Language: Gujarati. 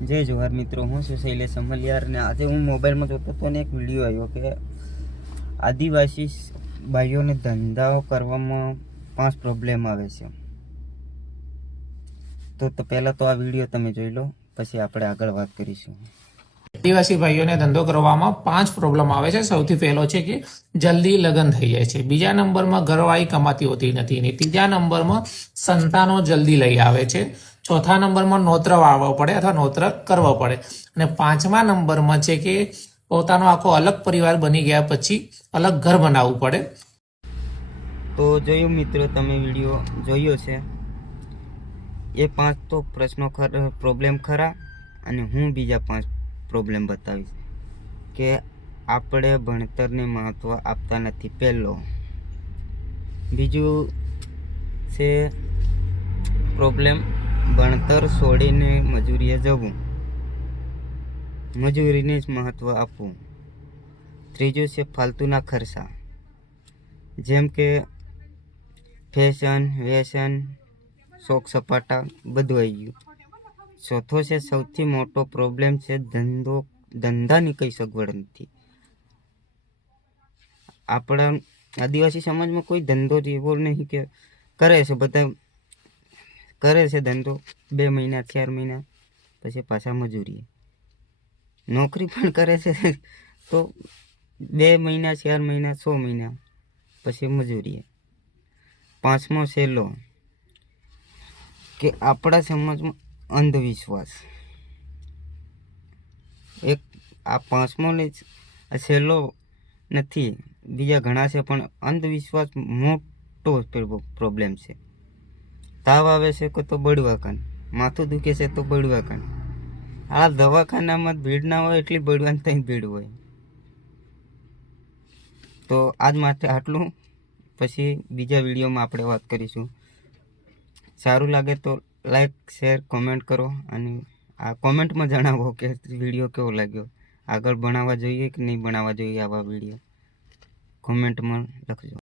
जय जोहार मित्रों, हूँ છું શૈલેષ અમલિયાર ને આજે હું મોબાઈલમાં જોતો હતો ને એક વિડીયો આવ્યો કે આદિવાસી ભાઈઓને ધંધાઓ કરવામાં 5 પ્રોબ્લેમ આવે છે। તો પહેલા તો આ વિડીયો તમે જોઈ લો, પછી આપણે આગળ વાત કરીશું। આદિવાસી ભાઈઓને ધંધો કરવામાં 5 પ્રોબ્લેમ આવે છે। સૌથી પહેલો છે કે જલ્દી લગ્ન થઈ જાય છે। બીજા નંબરમાં ઘરવાળી કમાતી હોતી નથી ને ત્રીજા નંબરમાં સંતાનો જલ્દી લઈ આવે છે। ચોથા નંબરમાં નોતર વાળવો પડે અથવા નોતર કરવો પડે અને પાંચમા નંબરમાં છે કે પોતાનો આખો અલગ પરિવાર બની ગયા પછી અલગ ઘર બનાવવું પડે। તો જોયું મિત્રો, તમે વિડીયો જોયો છે। એ 5 તો પ્રશ્નો પ્રોબ્લેમ ખરા, અને હું બીજા 5 પ્રોબ્લેમ બતાવીશ કે આપણે ભણતરને મહત્ત્વ આપતા નથી, પહેલો। બીજું છે પ્રોબ્લેમ ભણતર છોડીને મજૂરીએ જવું, મજૂરીને જ મહત્ત્વ આપવું। ત્રીજું છે ફાલતુના ખર્ચા, જેમ કે ફેશન, વ્યસન, શોખ સપાટા બધું આવી ગયું। ચોથો છે સૌથી મોટો પ્રોબ્લેમ છે ધંધાની કંઈ સગવડ નથી। આપણા આદિવાસી સમાજમાં કોઈ ધંધો એવો નહીં કે કરે છે, બધા કરે છે ધંધો 2 મહિના 4 મહિના પછી પાછા મજૂરીએ। નોકરી પણ કરે છે તો 2 મહિના 4 મહિના 6 મહિના પછી મજૂરીએ। પાંચમો છેલ્લો કે આપણા સમાજમાં અંધવિશ્વાસ। એક આ પાંચમો ને છેલ્લો નથી, બીજા ઘણા છે, પણ અંધવિશ્વાસ મોટો પ્રોબ્લેમ છે। તાવ આવે છે કે તો બળવા કાન, માથું દુખે છે તો બળવા કાન। આ દવાખાનામાં ભીડ ના હોય એટલી બળવાની ત્યાં ભીડ હોય। તો આજ માટે આટલું, પછી બીજા વિડીયોમાં આપણે વાત કરીશું। સારું લાગે તો લાઈક, શેર, કોમેન્ટ કરો, અને આ કોમેન્ટમાં જણાવો કે વિડીયો કેવો લાગ્યો, આગળ બનાવવા જોઈએ કે નહીં બનાવવા જોઈએ આવા વિડીયો, કોમેન્ટમાં લખજો।